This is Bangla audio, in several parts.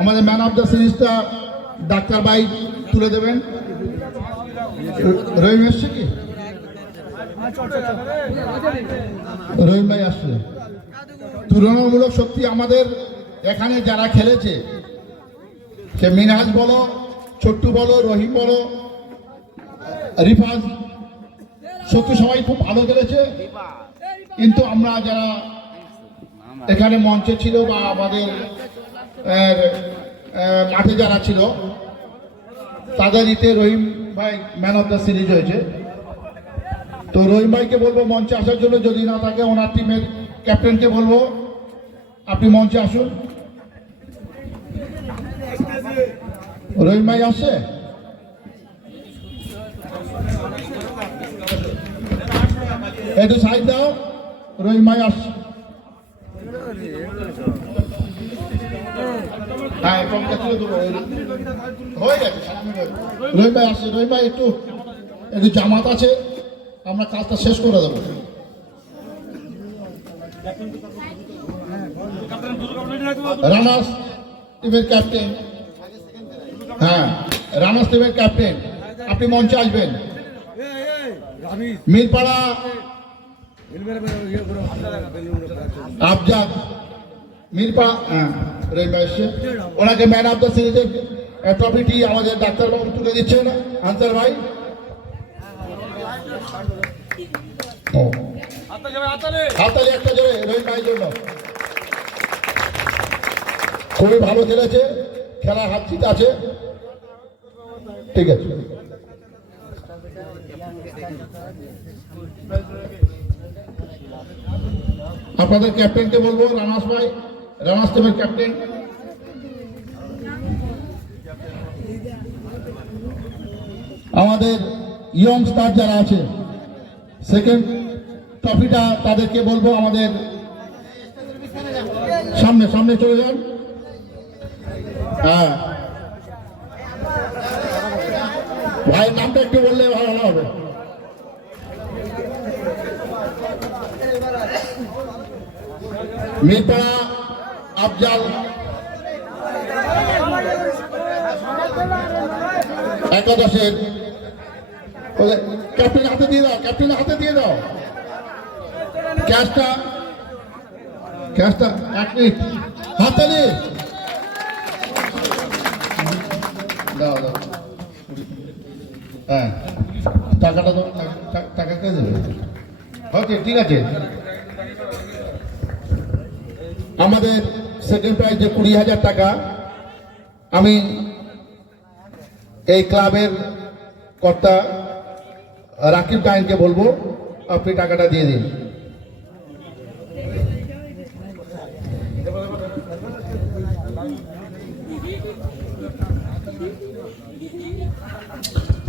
আমাদের ম্যান অফ দ্য সিরিজটা ডাক্তার ভাই তুলে দেবেন। রহিম এসছে কি? রহিম ভাই আসছে। তুলনামূলক সত্যি আমাদের এখানে যারা খেলেছে, সে মিনহাজ বলো, ছোট্টু বলো, রহিম বলো, রিফাজ, সত্যি সবাই খুব ভালো খেলেছে। কিন্তু আমরা যারা এখানে মঞ্চে ছিল বা আমাদের মাঠে যারা ছিল, তাদের ইতে রহিম ভাই ম্যান অফ দ্য সিরিজ হয়েছে। তো রহিম ভাইকে বলব মঞ্চে আসার জন্য, যদি না থাকে ওনার টিমের ক্যাপ্টেনকে বলব। আপনি মঞ্চে আসুন। রহিম ভাই আসছে? একটু সাইড দাও। রহিম ভাই আসছে। হ্যাঁ কমটা হয়ে। রহিম ভাই আসছে, রহিম ভাই, একটু একটু জামাত আছে, আমরা কাজটা শেষ করে দেবো। রানাস টিমের ক্যাপ্টেন। হ্যাঁ রানাস টিমের ক্যাপ্টেন। আপনি মঞ্চে আসবেন। মিরপাড়া। আফজাদ মিরপা হ্যাঁ। ভাই এসছে ওনাকে ম্যান অফ দ্য সিরিজের ট্রফিটি আমাদের ডাক্তারবাবু তুলে দিচ্ছেন আনসার ভাই। জোরে রহিম খুবই ভালো খেলেছে, খেলা হাত আছে। ঠিক আছে। আপনাদের ক্যাপ্টেনকে বলব রানাস ভাই। রানাস টিমের ক্যাপ্টেন আমাদের ইয়ং স্টার যারা আছে সেকেন্ড ট্রফিটা তাদেরকে বলব, আমাদের সামনে সামনে চলে যান। হ্যাঁ। ভাইয়ের নামটা একটু বললে ভালো হবে। মিরপাড়া আফজাল। একাদশের। ক্যাপ্টেন হাতে দিয়ে দাও ক্যাপ্টেন হাতে দিয়ে দাও। ক্যাশটা ক্যাশটা এক মিনিট। হাতালি দাও দাও। হ্যাঁ টাকাটা টাকা কে দেবে? ওকে, ঠিক আছে। আমাদের সেকেন্ড প্রাইজ যে কুড়ি হাজার টাকা, আমি এই ক্লাবের কর্তা রাকিব গায়নকে বলব, আপনি টাকাটা দিয়ে দিন।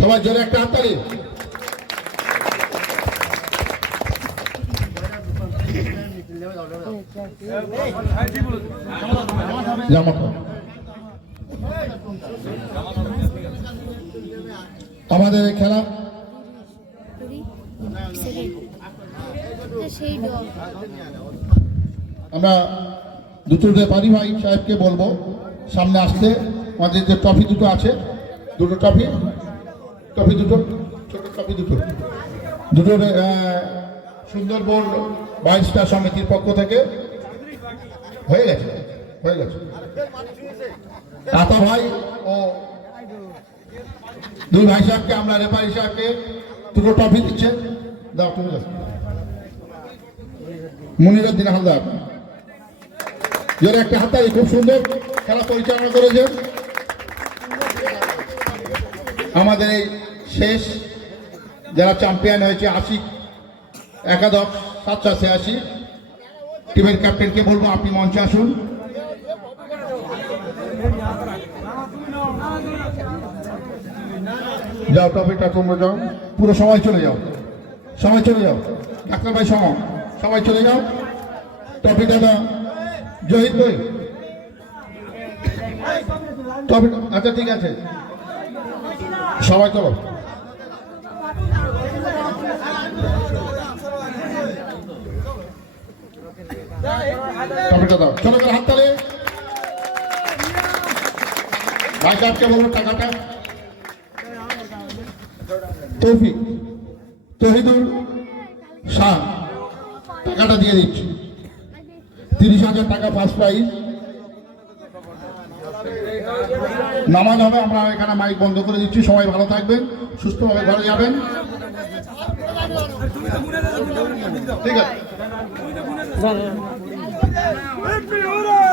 সবাই জোরে একটা হাততালি। আমাদের খেলা? আমরা দুটো পারি ভাই সাহেবকে বলব। সামনে আসতে। আমাদের যে ট্রফি দুটো আছে, দুটো ট্রফি। ট্রফি দুটো, ছোট ট্রফি দুটো। দুটো সুন্দরবন বাইশটা সমিতির পক্ষ থেকে। হয়ে গেছে হয়ে গেছে। আতা ভাই ও দুই ভাই সাহেবকে, আমরা রেফারি সাহেবকে দুটো ট্রফি দিচ্ছেন দাও তুমি মনিরুদ্দিন হালদার যার একটা হাতারি খুব সুন্দর খেলা পরিচালনা করেছেন আমাদের এই শেষ যারা চ্যাম্পিয়ন হয়েছে, আশিক একাদশ। সাতশো ছিয়াশি। টিমের ক্যাপ্টেনকে বলব, আপনি মঞ্চে আসুন। যাও টপিকটা তোমরা যাও। পুরো সময় চলে যাও। সময় চলে যাও। ডাক্তার ভাই, সময়। সবাই চলে যাও। টপিকটা দাও জহির ভাই। টপিক আচ্ছা ঠিক আছে। সবাই চলো টপিকটা দাও। চলো করে হাত তালে বাইকারকে বলো টাকাটা। তৌফিক। তহিদুল শাহ, টাকাটা দিয়ে দিচ্ছি। তিরিশ হাজার টাকা ফার্স্ট প্রাইজ। নামাজ হবে, আমরা এখানে মাইক বন্ধ করে দিচ্ছি। সবাই ভালো থাকবেন, সুস্থভাবে ঘরে যাবেন। ঠিক আছে। வெற்றி ஊரே